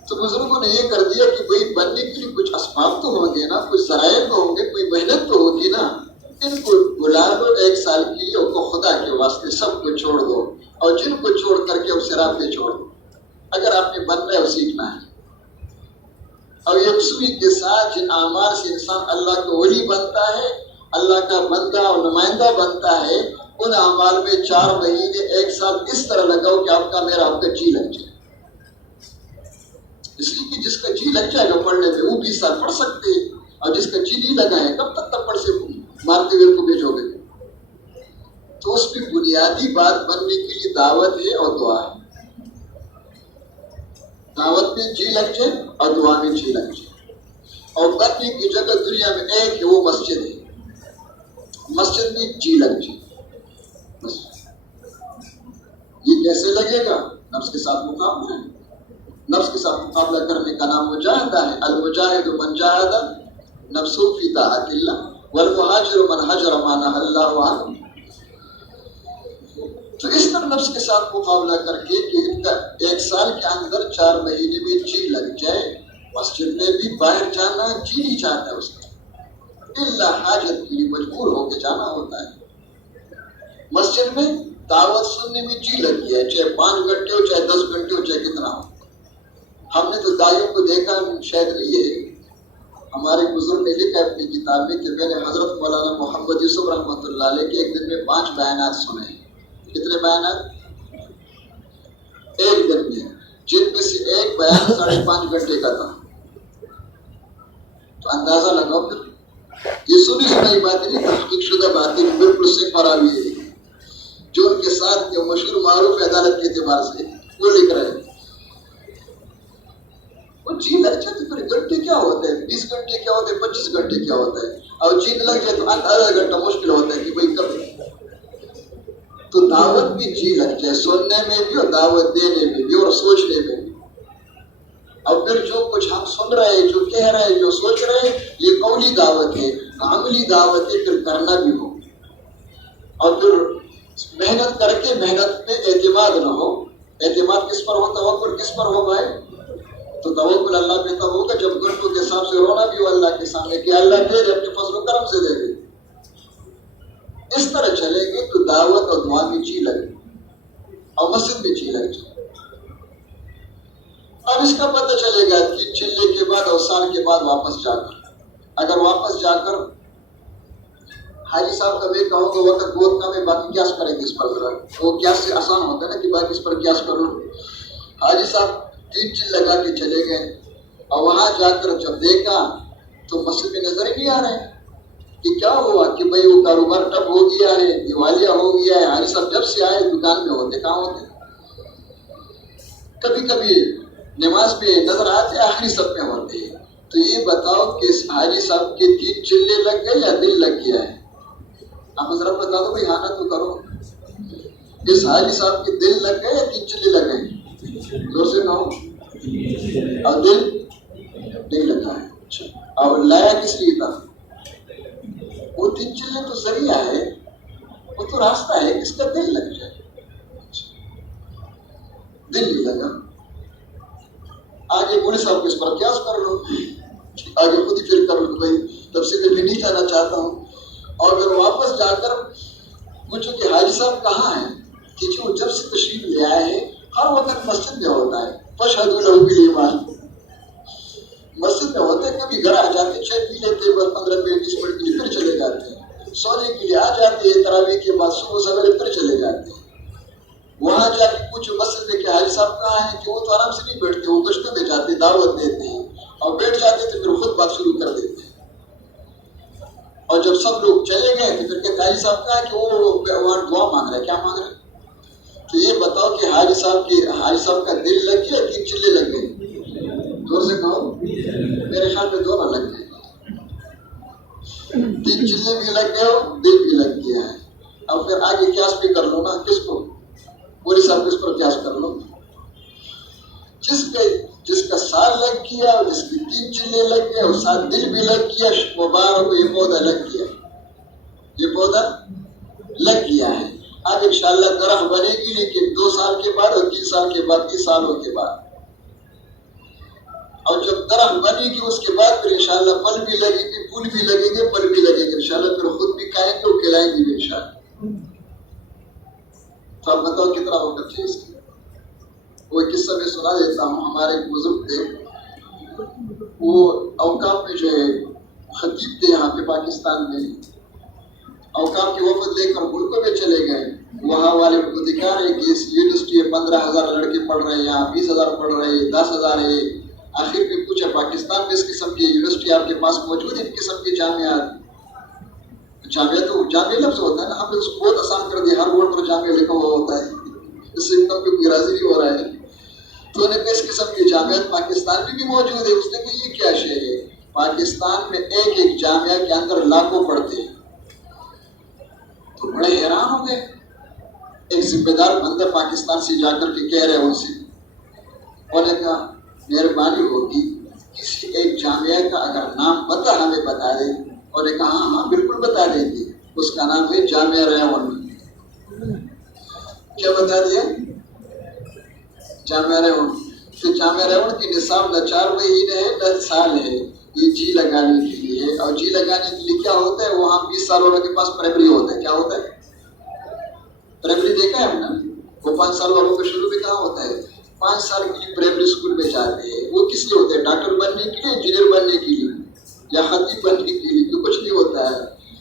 تو بزرگوں نے یہ کر دیا کہ بھئی بننے کے لیے کچھ اسباب تو ہوں گے نا، کچھ ذرائع تو ہوں گے، کوئی محنت تو ہوگی نا، ان کو بلا دو 1 سال کے لیے، ان کو خدا کے واسطے سب کو چھوڑ دو، اور جن کو چھوڑ کر کے اسے رابطے چھوڑ دو، اگر آپ نے بننا ہے اور سیکھنا ہے۔ اور یکسوئی کے ساتھ جن اعمال سے انسان اللہ کا ولی بنتا ہے، اللہ کا بندہ اور نمائندہ بنتا ہے، ان اعمال میں 4 مہینے 1 سال اس طرح لگاؤ کہ آپ کا میرا آپ کا جی لگ جائے۔ اس لیے کہ جس کا جی لگ جائے گا پڑھنے میں وہ 20 سال پڑھ سکتے ہیں، اور جس کا جی نہیں لگا ہے کب تک پڑھ سے مارتے ہوئے کو بھیجو گے؟ تو اس میں بنیادی بات بننے کے لیے دعوت ہے اور دعا ہے۔ دعوت میں جی لگ جائے اور دعا میں جی لگ جائے۔ اور بننے کی جگہ دنیا میں ایک ہے، وہ مسجد ہے، مسجد میں جی لگ جائے۔ یہ کیسے لگے گا؟ نفس کے ساتھ مقابلہ ہے، نفس کے ساتھ مقابلہ کرنے کا نام مجاہدہ ہے۔ المجاہد من جاہد نفسہ فی طاعت اللہ والمہاجر من ہجر ما نہی اللہ عنہ۔ تو اس طرح نفس کے ساتھ مقابلہ کر کے کہ ان کا 1 سال کے اندر 4 مہینے میں جی لگ جائے۔ مسجد میں بھی باہر جانا جی نہیں چاہتا اس کا، اللہ حاجت کے لیے مجبور ہو کے جانا ہوتا ہے۔ مسجد میں دعوت سننے میں جی لگی ہے، چاہے 5 گھنٹے ہو، چاہے 10 گھنٹے ہو، چاہے کتنا ہو۔ ہم نے تو دائیوں کو دیکھا شاید نہیں ہے، ہمارے بزرگ نے لکھا اپنی کتاب میں کہ میں نے حضرت مولانا محمد یوسف رحمۃ اللہ علیہ کے ایک دن میں 5 بیانات سنے۔ کتنے بیانات؟ ایک دن میں جن میں سے ایک بیان 5.5 گھنٹے کا تھا. تو اندازہ لگاؤ پھر یہ سنی سنائی باتیں نہیں، تحقیق شدہ باتیں بالکل صحیح پراوی ہے جو ان کے ساتھ مشہور معروف عدالت کے اعتبار سے وہ لکھ رہے ہیں. وہ جی لگ جائے تو پھر گھنٹے کیا ہوتے ہیں، 20 گھنٹے کیا ہوتے ہیں، 25 گھنٹے کیا ہوتا ہے، اور جیت لگ جائے تو آدھا گھنٹہ مشکل ہوتا ہے کہ بھائی کب. تو دعوت بھی جی لگ جائے، سننے میں بھی اور دعوت دینے میں بھی اور سوچنے میں بھی. اور پھر جو کچھ ہم سن رہے ہیں، جو کہہ رہے ہیں، جو سوچ رہے ہیں، یہ قولی دعوت ہے، عملی دعوت ہے، پھر کرنا بھی ہو. اور پھر محنت کر کے محنت پہ اعتماد نہ ہو. اعتماد کس پر ہو، توکل کس پر ہو بھائی؟ تو توکل اللہ پہ تب ہوگا جب گھنٹوں کے حساب سے رونا بھی ہو اللہ کے سامنے کہ اللہ دے دے، اپنے فضل و کرم سے دے دے. اس طرح چلے گے تو دعوت اور دعا بھی جی لگے اور مسجد بھی جی لگ جائے. اب اس کا پتہ چلے گا کہ چلے کے بعد اور سال کے بعد واپس جا کر، اگر واپس جا کر حاجی صاحب کا بھی کہو کہ وقت بہت کم ہے، باقی قیاس کریں گے اس پر. ذرا وہ قیاس سے آسان ہوتا ہے نا کہ باقی اس پر قیاس کرو. حاجی صاحب 3 چل لگا کے چلے گئے اور وہاں جا کر جب دیکھا تو مسجد میں نظر ہی نہیں آ رہے کہ کیا ہوا، کہ بھائی وہ کاروبار ٹپ ہو گیا ہے، دیوالیہ ہو گیا ہے. حاجی صاحب جب سے آئے دکان میں ہوتے کہاں ہوتے. کبھی کبھی نماز پہ نظر آتے آخری صف میں ہوتے ہیں. تو یہ بتاؤ کہ حاجی صاحب کے 3 چلے لگ گئے یا دل لگ گیا ہے؟ آپ ذرا بتا دو بھائی، ہاں نہ تو کرو. اس حاجی صاحب کے دل لگ گئے یا 3 چلے لگ گئے؟ زور سے کہو. اور دل نہیں لگا ہے. اور لایا کس لیے تھا؟ وہ 3 چلے تو ذریعہ ہے، وہ تو راستہ ہے، اس کا دل لگ جائے. دل نہیں لگا. آگے بوڑھے صاحب اس پر قیاس کر لو، آگے خود ہی پھر کر لو. بھائی تفصیل میں بھی نہیں جانا چاہتا ہوں. اور اگر واپس جا کر پوچھو کہ حاجی صاحب کہاں ہیں، کہ جو جب سے تشریف لے آئے ہیں ہر وقت مسجد میں ہوتا ہے. فاشهدوا له بالایمان، مسجد میں ہوتے، کبھی گھر آ جاتے، چائے پی لیتے، بس 15 منٹ 20 منٹ کے لیے پھر چلے جاتے ہیں. سونے کے لیے آ جاتے ہیں، تراویح کے بعد صبح سویرے پھر چلے جاتے ہیں. وہاں جا کے پوچھو مسجد میں کہ حاجی صاحب کہاں ہیں، کہ وہ تو آرام سے نہیں بیٹھتے، وہ گشتوں میں جاتے، دعوت دیتے ہیں اور بیٹھ جاتے تو پھر خود بات شروع کر دیتے ہیں. اور جب سب لوگ چلے گئے تو پھر کہ حاجی صاحب کہا کہ وہ وہاں دعا مانگ رہے ہیں. کیا مانگ رہے ہیں؟ تو یہ بتاؤ کہ حاجی صاحب کا دل لگ گیا، 3 چلے لگ گئے؟ زور سے کہو. میرے خیال میں دونوں لگ گئے. 3 چلے بھی لگ گئے اور دل بھی لگ گیا ہے. اور پھر آگے قیاس بھی کر لو نا، کس کو؟ پوری صاحب کس پر قیاس کر لو؟ جس کا سال لگ گیا اور جس کے 3 چلے لگ گئے اور ساتھ دل بھی لگ گیا، مبارک کو یہ پودا لگ گیا، یہ پودا لگ گیا ہے. اب انشاءاللہ درخت بنے گی، لیکن 2 سال کے بعد اور 3 سال کے بعد، 3 سالوں کے بعد. اور جب درخت بنے گی اس کے بعد پھر انشاءاللہ پھل بھی لگے گی، پھول بھی لگیں گے، پھل بھی لگیں گے انشاءاللہ. پھر خود بھی کھائیں گے اور کھلائیں گے بھی انشاءاللہ. تو آپ بتاؤ کتنا ہوگا چیز. وہ قصہ میں سنا دیتا ہوں. ہمارے ایک بزرگ تھے، وہ اوقاف میں جو ہے خطیب تھے یہاں پہ پاکستان میں. اوقاف کی وفد لے کر ملکوں میں چلے گئے. وہاں والے کو دکھا رہے کہ اس یونیورسٹی میں 15,000 لڑکے پڑھ رہے ہیں، یہاں 20,000 پڑھ رہے ہیں، 10,000 ہے. آخر میں پوچھا پاکستان میں اس قسم کی یونیورسٹی آپ کے پاس موجود ہے، ان قسم کی جامعات؟ جامعہ تو جامعہ لفظ ہوتا ہے نا، ہم نے اس کو بہت آسان کر دیا، ہر بورڈ پر جامعہ لکھا ہوا ہوتا ہے، اس سے ایک دم کوئی راضی نہیں ہو رہا ہے. تو انہوں نے کہا اس قسم کی جامعات پاکستان میں بھی موجود ہے. اس نے کہا یہ کیا شے ہے؟ پاکستان میں ایک جامعہ کے اندر لاکھوں پڑھتے ہیں. تو بڑے حیران ہو گئے. ایک ذمہ دار بندہ پاکستان سے جا کر کے کہہ رہے ان سے، انہوں نے کہا مہربانی ہوگی کسی ایک جامعہ کا اگر نام پتہ ہمیں بتا دیں. اور نے کہا ہاں بالکل بتا دیں گے. اس کا نام ہے جامعہ ریون. کیا بتا دیا؟ جامعہ ریون. تو جامعہ ریون کی نصاب نہ 4 مہینے ہے نہ سال ہے، یہ جی لگانے کے لیے ہے. اور جی لگانے کے لیے کیا ہوتا ہے، وہاں 20 سال والوں کے پاس پرائمری ہوتا ہے. کیا ہوتا ہے؟ پرائمری دیکھا ہے ہم نے. وہ 5 سال والوں کا شروع میں کہاں ہوتا ہے؟ 5 سال کے لیے پرائمری اسکول میں جاتے ہیں. وہ کس لیے ہوتے ہیں؟ ڈاکٹر بننے کے لیے، انجینئر بننے کے لیے یا خطیب بننے کے لیے. تو کچھ نہیں ہوتا ہے.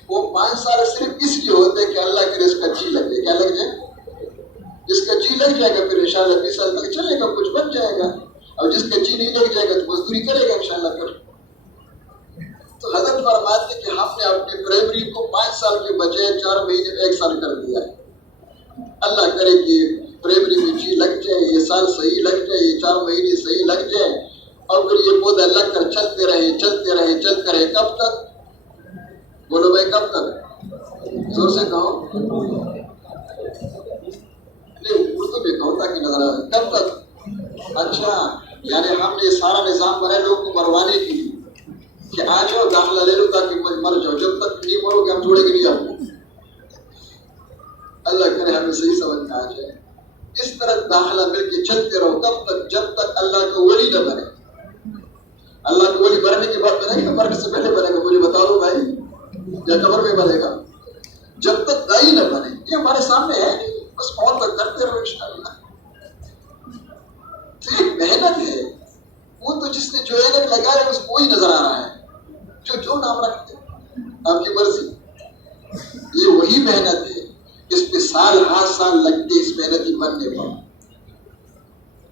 وہ 5 سال صرف اس لیے ہوتا ہے کہ اللہ کے اس کا جی لگ جائے. کیا لگ جائے؟ اس کا جی لگ لگ جائے گا، پھر انشاءاللہ 20 سال تک چلے گا، کچھ بن جائے گا. اور جس کا جی نہیں لگ جائے گا تو مزدوری کرے گا انشاءاللہ. پھر تو حضرت فرماتے کہ ہم نے اپنی پرائمری کو 5 سال کے بجائے 4 مہینے میں 1 سال کر دیا ہے. اللہ کرے کہ پرائمری میں جی لگ جائے، یہ سال صحیح لگ جائے، یہ 4 مہینے صحیح لگ جائے، اور پھر یہ پودا لگ کر چلتے رہے چلتے رہے چلتے رہے. کب تک؟ بولو بھائی کب تک؟ زور سے کہو. نہیں اردو میں کہو تاکہ نظر آئے. کب تک؟ اچھا یعنی ہم نے سارا نظام بنایا لوگوں کو مروانے کے لیے کہ آ جاؤ داخلہ لے لو تاکہ مر جاؤ، جب تک نہیں مرو گے ہم چھوڑیں گے نہیں آپ کو. اللہ کرے ہمیں صحیح سمجھ میں آ جائے. اس طرح داخلہ مل کے چلتے رہو. کب تک؟ جب تک اللہ کا ولی نہ بنے. اللہ کا ولی بننے کے بعد بنے گا، مرنے سے پہلے بنے گا؟ مجھے بتا دو بھائی، یا قبر میں بنے گا؟ جب تک دائی نہ بنے. یہ ہمارے سامنے ہے نہیں، بس موت تک کرتے رہو انشاءاللہ. تو ایک محنت ہے، وہ تو جس نے جو محنت لگا ہے اس کو وہی نظر آ رہا ہے. جو نام رکھتے آپ کی مرضی، یہ وہی محنت ہے. اس پہ سال ہر سال لگتے اس محنت کی بننے پر.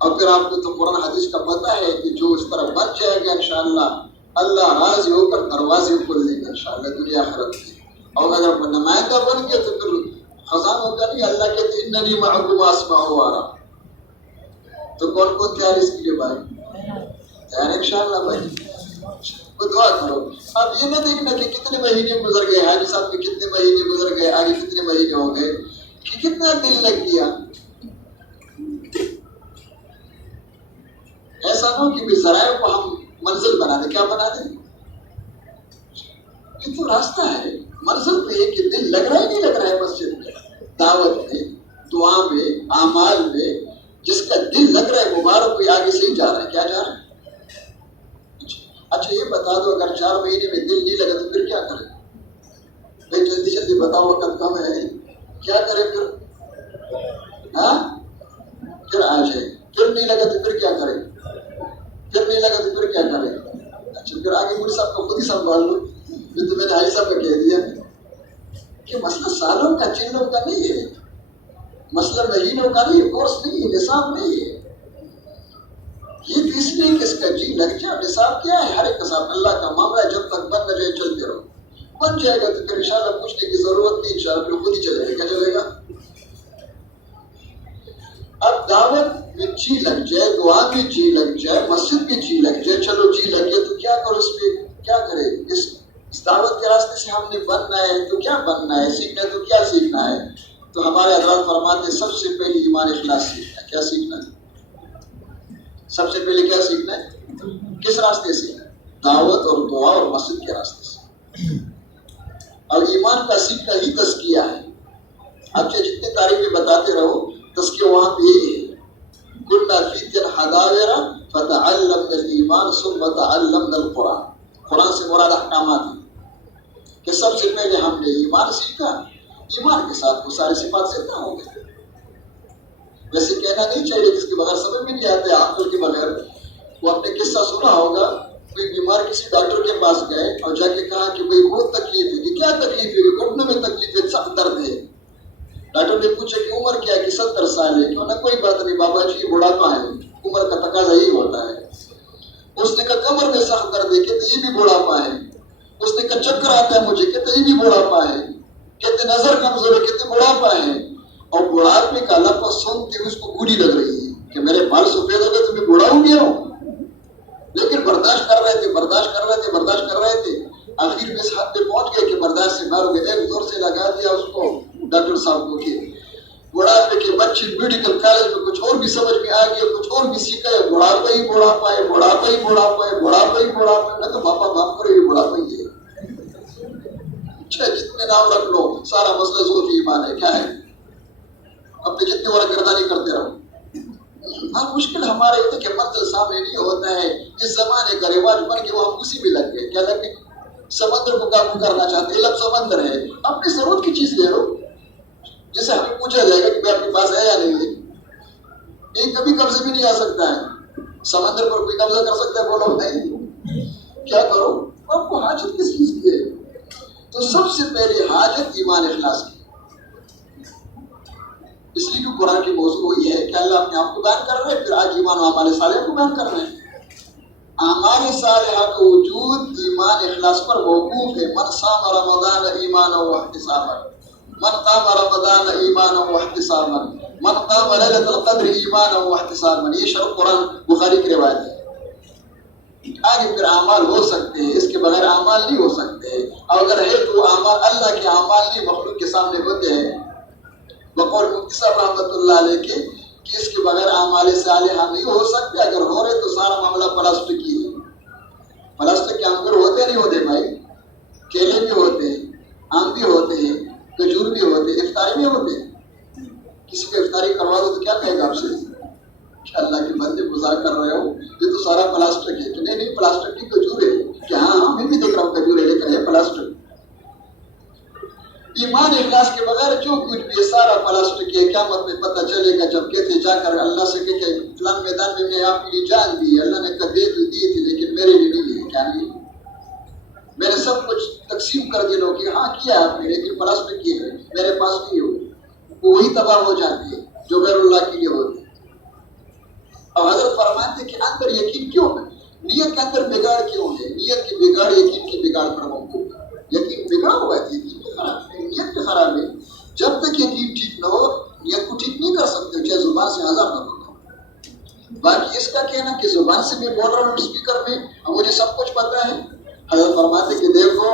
اور پھر آپ کو تو قرآن حدیث کا پتہ ہے کہ جو اس طرح بن جائے گا انشاءاللہ اللہ راضی ہو کر دروازے کھول دے گا انشاءاللہ دنیا آخرت میں. اور اگر نمائندہ بن گیا تو پھر خزانوں کا نہیں. اللہ کہتے ہیں اننی معکم اسمع و ارى. تو کون کون تیار اس کے لیے بھائی؟ تیار انشاءاللہ بھائی. وہ دعا کرو. اب یہ نہ دیکھنا کہ کتنے مہینے گزر گئے، حاجی صاحب کے کتنے مہینے گزر گئے، آگے کتنے مہینے ہو گئے، کہ کتنا دل لگ گیا. ایسا نہ ہو کہ ذرائع کو ہم منزل بنا دیں. کیا بنا دیں؟ یہ تو راستہ ہے. منزل پہ ہے کہ دل لگ رہا ہے نہیں لگ رہا ہے مسجد میں، دعوت میں، دعا میں، اعمال میں. جس کا دل لگ رہا ہے مبارک کوئی آگے سے ہی جا رہا ہے. کیا جا رہا ہے؟ اچھا یہ بتا دو اگر 4 مہینے میں دل نہیں لگا تو پھر کیا کریں؟ بھائی جلدی جلدی بتاؤ، وقت کم ہے. کیا کریں پھر؟ ہاں پھر آ جائے. پھر نہیں لگا تو پھر کیا کریں؟ پھر نہیں لگا تو پھر کیا کریں؟ اچھا پھر آگے مجھے صاحب کو خود ہی سنبھال لو. یہ تو میں نے حاجی صاحب کو کہہ دیا کہ مسئلہ سالوں کا چینوں کا نہیں ہے، مسئلہ مہینوں کا نہیں ہے، کورس نہیں ہے، نصاب نہیں ہے. یہ تو اس لیے کہ اس کا جی لگ جائے. نصاب کیا ہے؟ ہر ایک نصاب اللہ کا معاملہ ہے. جب تک بن نہ جائے چلتے رہو. بن جائے گا تو پھر انشاءاللہ پوچھنے کی ضرورت نہیں، انشاءاللہ پھر خود ہی چلے گا. کیا چلے گا؟ اب دعوت میں جی لگ جائے، دعا میں جی لگ جائے، مسجد میں جی لگ جائے. چلو جی لگ گیا تو کیا کرو اس پہ؟ کیا کرے؟ اس دعوت کے راستے سے ہم نے بننا ہے تو کیا بننا ہے، سیکھنا ہے تو کیا سیکھنا ہے. تو ہمارے حضرات فرماتے ہیں سب سے پہلے ایمان اخلاص سیکھنا ہے. کیا سیکھنا ہے؟ سب سے پہلے کیا سیکھنا ہے؟ کس راستے سے؟ دعوت اور دعا اور مسجد کے راستے سے. اور ایمان کا سیکھنا ہی تزکیہ ہے. آپ چاہے جتنے تعریفیں بتاتے رہو، تزکیہ وہاں پہ یہی ہے. كنا فتيا حداويرا فتعلمنا الایمان ثم تعلمنا القرآن. قرآن سے مراد احکامات ہیں کہ سب سے پہلے ہم نے ایمان سیکھا، ایمان کے ساتھ وہ سارے صفات سے نہ ہو گئے. ویسے کہنا نہیں چاہیے جس کے بغیر سمجھ میں نہیں آتے عقل کے بغیر. وہ آپ نے قصہ سنا ہوگا، کوئی بیمار کسی ڈاکٹر کے پاس گئے اور جا کے کہا کہ بھائی بہت تکلیف ہے. کہ کیا تکلیف ہے؟ گھٹنوں میں تکلیف ہے، سخت درد ہے. ڈاکٹر نے پوچھا کہ عمر کیا ہے؟ کہ 70 سال ہے. کیوں نہ کوئی بات نہیں بابا جی، یہ بڑھاپا ہے، عمر کا تقاضا یہی ہوتا ہے. اس نے کہا کمر میں سخت درد ہے. کہتے یہ بھی بڑھاپا ہے. اس نے کہا چکر آتا ہے مجھے. کہتے یہ بھی بڑھاپا ہے. کہتے نظر کمزور ہے. کہتے بڑھاپا ہے. اور بڑھاپے کا لفظ سنتے اس کو بری لگ رہی ہے کہ میرے بال سفید ہو گئے تو میں بوڑھا ہو گیا ہوں. لیکن برداشت کر رہے تھے، برداشت کر رہے تھے، برداشت کر رہے تھے. آخر میں اس حد پہ پہنچ گئے کہ برداشت سے باہر ہو گئے. ایک زور سے لگا دیا اس کو ڈاکٹر صاحب کو کہ بڑھاپے کے بچے میڈیکل کالج میں کچھ اور بھی سمجھ میں آ گیا، کچھ اور بھی سیکھا ہے. بڑھاپا ہی بڑھاپا ہے، بڑھاپا ہی بڑھاپا ہے، بڑھاپا ہی بڑھاپا ہے. میں تو باپا معاف کرو، یہ بڑھاپا ہی ہے. اچھا جتنے نام رکھ لو، سارا مسئلہ ذوق ایمان ہے. کیا ہے؟ اپنے جتنے ورق گردانی کرتے رہو. ہاں مشکل ہمارے ہوتا ہے کہ منزل سامنے نہیں ہوتا ہے. اس زمانے کا رواج بن کے وہ ہم اسی میں لگ گئے. کیا لگ گئے؟ سمندر کو قابو کرنا چاہتے ہیں. لب سمندر ہے، اپنی ضرورت کی چیز لے لو. جیسے ہمیں پوچھا جائے گا کہ میں آپ کے پاس ہے یا نہیں ہے. ایک کبھی قبضے بھی نہیں آ سکتا ہے. سمندر پر کوئی قبضہ کر سکتا ہے؟ بولو نہیں. کیا کرو؟ آپ کو حاجت کس چیز کی ہے؟ تو سب سے پہلے حاجت ایمان اخلاص کی. اس لیے کہ قرآن کی موضوع یہ ہے کہ اللہ اپنے آپ کو بیان کر رہے ہیں، پھر آج ایمان و اعمال صالحہ کو بیان کر رہے ہیں۔ اعمال صالحہ کا وجود ایمان اخلاص پر موقوف ہے۔ من صام رمضان ایمانا واحتسابا، من قام رمضان ایمانا واحتسابا، من قام لیلۃ القدر ایمانا واحتسابا، یہ شرح قرآن بخاری کی روایت ہے۔ آگے پھر اعمال ہو سکتے ہیں، اس کے بغیر اعمال نہیں ہو سکتے، اور اگر ہے تو وہ اعمال اللہ کے اعمال نہیں مخلوق کے سامنے ہوتے ہیں۔ بقول مفتی صاحب رحمۃ اللہ علیہ کے کہ اس کے بغیر اعمال صالحہ نہیں ہو سکتے، اگر ہو رہے تو سارا معاملہ پلاسٹک کی ہے۔ پلاسٹک کے انگور ہوتے نہیں ہوتے بھائی، کیلے بھی ہوتے ہیں، آم بھی ہوتے ہیں، کھجور بھی ہوتے ہیں، افطاری بھی ہوتے ہیں۔ کسی کو افطاری کروا دو تو کیا کہے گا آپ سے کہ اللہ کے بندے گزار کر رہے ہو، یہ تو سارا پلاسٹک ہے۔ کہ نہیں پلاسٹک کی کھجور ہے، کہ ہاں میں بھی دیکھ رہا ہوں کھجور ہے لیکن ہے پلاسٹک۔ ایمان اخلاص کے بغیر جو کچھ بھی سارا پلاسٹک ہے، قیامت میں پتہ چلے گا جب کہتے جا کر اللہ سے کہ فلاں میدان میں میں آپ کے لیے جان دی، اللہ نے کہا دے تو دی تھی لیکن میرے لیے نہیں ہے۔ کیا نہیں؟ میں نے سب کچھ تقسیم کر دیا کہ ہاں کیا آپ نے، لیکن پلاسٹک کی ہے میرے پاس نہیں ہو، وہی تباہ ہو جاتی ہے جو غیر اللہ کے لیے ہوتی ہے۔ اور حضرت فرماتے کہ اندر یقین کیوں ہے، نیت کے اندر بگاڑ کیوں ہے؟ نیت کی بگاڑ یقین کی بگاڑ پر موقوف ہے۔ یقین بگڑا ہوا ہے، یقین بھی خراب ہے، نیت بھی خراب ہے۔ جب تک یقین ٹھیک نہ ہو نیت کو ٹھیک نہیں کر سکتے، چاہے زبان سے ہزار نہ بولو۔ باقی اس کا کہنا کہ زبان سے میں بول رہا ہوں اسپیکر میں اور مجھے سب کچھ پتا ہے، حضرت فرماتے کہ دیکھو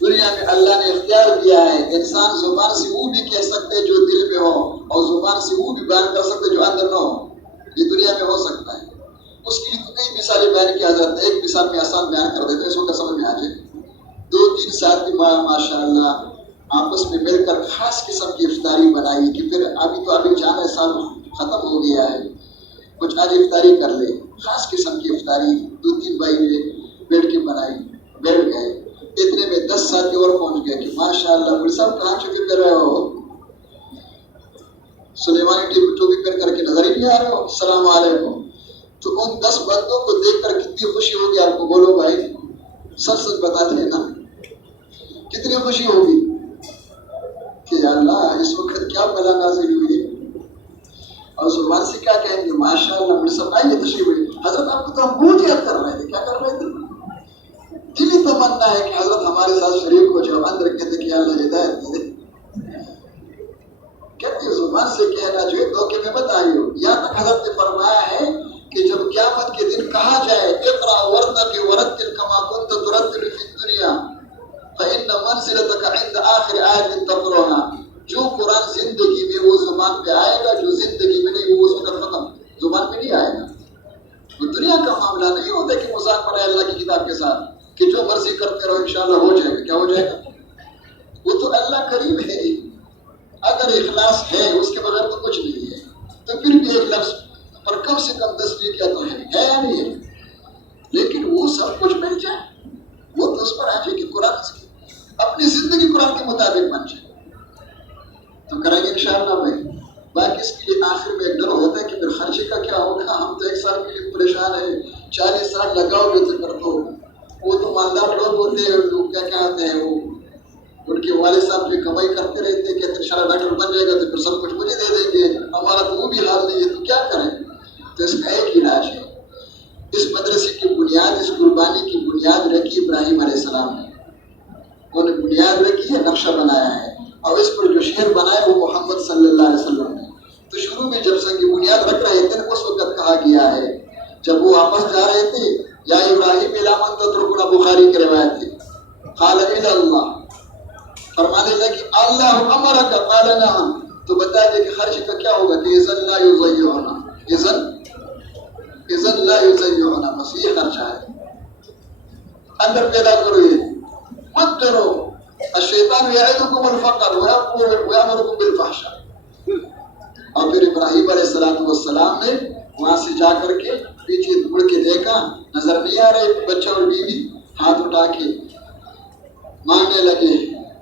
دنیا میں اللہ نے اختیار دیا ہے، انسان زبان سے وہ بھی کہہ سکتے جو دل میں ہو، اور زبان سے وہ بھی بیان کر سکتے جو اندر نہ ہو۔ یہ دنیا میں ہو سکتا ہے۔ اس کے لیے تو کئی مثالیں بیان کیا جاتا ہے، ایک مثال میں آسان بیان کر دیتے ہیں، اس کو سمجھ میں آ جائے۔ 2-3 ساتھی ماشاء اللہ آپس میں مل کر خاص قسم کی افطاری بنائی کہ پھر ابھی جانا سال ختم ہو گیا ہے، کچھ آج افطاری کر لے۔ خاص قسم کی افطاری 2-3 بھائی نے بیٹھ کے بنائی، بیٹھ گئے۔ اتنے میں 10 ساتھی اور پہنچ گئے کہ ماشاء اللہ بڑے صاحب کہاں چکے پھر رہے ہو؟ سلیمانی ٹوپی پہن کر کے نظر ہی نہیں آ رہے ہو، السلام علیکم۔ تو ان 10 بندوں کو دیکھ کر کتنی خوشی ہوگی آپ کو، بولو بھائی سچ سچ بتاتے ہیں نا، کتنی خوشی ہوگی کہ اللہ اس وقت کیا بلا نازل ہوئی ہے۔ اور زبان سے کیا کہیں گے، ماشاء اللہ میرے سب آئیے تشریف ہوئی۔ حضرت آپ کو تو ہم بہت یاد کر رہے تھے، کیا کر رہے تھے؟ دلی تمنا ہے کہ حضرت ہمارے ساتھ شریک ہو جاؤ، اندر کہتے کہ اللہ ہدایت دے۔ کہتے زبان سے کہنا جو ہے دھوکے میں مت آئی ہو۔ یہاں تک حضرت نے فرمایا ہے کہ جب قیامت کے دن کہا جائے اقرا ورتقِ ورتل کما كنت ترتل في الدنيا فإن منزلتك عند آخر آیت تقرأها، جو قرآن زندگی میں وہ زبان پہ آئے گا، جو زندگی میں نہیں وہ اس وقت ختم زبان پہ نہیں آئے گا۔ وہ دنیا کا معاملہ نہیں ہوتا کہ مذاق بنائے اللہ کی کتاب کے ساتھ کہ جو مرضی کرتے رہو انشاءاللہ ہو جائے گا۔ کیا ہو جائے گا؟ وہ تو اللہ کریم ہے، اگر اخلاص ہے اس کے بغیر تو کچھ نہیں ہے۔ تو پھر بھی ایک لفظ پر کم سے کم تصدیق کیا تو ہے یا نہیں ہے؟ لیکن وہ سب کچھ مل جائے، وہ تو اس پر آ جائے کہ قرآن اپنی زندگی قرآن کے مطابق بن جائے تو کریں گے انشاءاللہ بھائی۔ باقی اس کے لیے آخر میں ایک ڈر ہوتا ہے کہ پھر خرچے کا کیا ہوگا، ہم تو 1 سال کے لیے پریشان ہیں، 40 سال لگاؤ گے تو کر دو۔ وہ تو مالدار لوگ ہوتے ہیں، لوگ کیا کہتے ہیں، وہ ان کے والد صاحب جو کمائی کرتے رہتے ہیں کہ انشاءاللہ ڈاکٹر بن جائے گا تو پھر سب کچھ مجھے دے دیں گے، ہمارا تو وہ بھی حال نہیں ہے تو کیا کریں۔ تو اس کا ایک علاج ہے، اس مدرسے کی بنیاد، اس قربانی کی بنیاد رکھی ابراہیم علیہ السلام نے، انہوں نے بنیاد رکھی ہے، نقشہ بنایا ہے، اور اس پر جو شہر بنایا وہ محمد صلی اللہ علیہ وسلم نے۔ تو شروع میں جب سے بنیاد رکھ رہے تھے اس وقت کہا گیا ہے، جب وہ واپس جا رہے تھے یا ابراہیم الی من تترکنا، بخاری کی روایت ہے، قال الی اللہ، فرمانے لگے اللہ امرک قال نعم، تو بتا دے کہ خرچ کا کیا ہوگا کہ اذن لا یضیعنا، اذن لا یضیعنا، بس یہ خرچہ ہے، اندر پیدا کرو، یہ مت کرو۔ الشیطان یعدکم الفقر ویأمرکم بالفحشاء۔ اور پھر ابراہیم علیہ السلام نے وہاں سے جا کر کے پیچھے مڑ کے دیکھا، نظر نہیں آ رہے بچہ اور بیوی، ہاتھ اٹھا کے مانگنے لگے،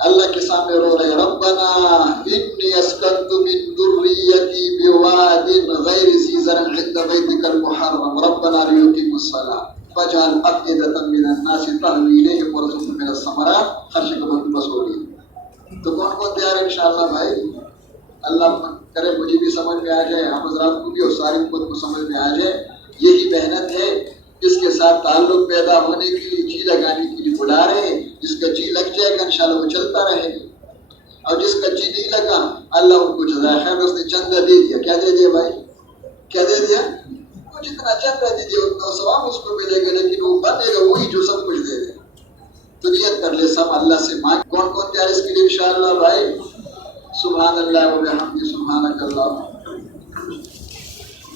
اللہ کے سامنے رو رہے، ربنا انی اسکنت من ذریتی بواد غیر ذی زرع عند بیتک المحرم ربنا لیقیموا الصلاۃ فاجعل افئدة من الناس تهوی الیہم وارزقهم من الثمرات۔ خرچ کا بندوبست ہو گیا۔ تو کون کون تیار ہے انشاءاللہ بھائی؟ اللہ کرے مجھے بھی سمجھ میں آ جائے، آپ حضرات کو بھی اور ساری امت کو سمجھ میں آ جائے. یہی محنت ہے، جس کے ساتھ تعلق پیدا ہونے کے لیے جی لگانے کے لیے بلا رہے ہیں. جس کا جی لگ جائے گا انشاءاللہ وہ چلتا رہے گا، اور جس کا جی نہیں لگا اللہ ان کو جزائے خیر. اس نے چندہ دے دیا، کیا دے دیا بھائی؟ کیا دے دیا؟ وہ جتنا چندہ دے دیا اتنا ثواب اس کو ملے گا، لیکن وہ بنے گا وہی جو سب کچھ دے دے. تو نیت کر لے سب اللہ سے مانگ. کون کون تیار اس کے لیے انشاءاللہ بھائی؟ سبحان اللہ و بحمدہ سبحانک اللہ.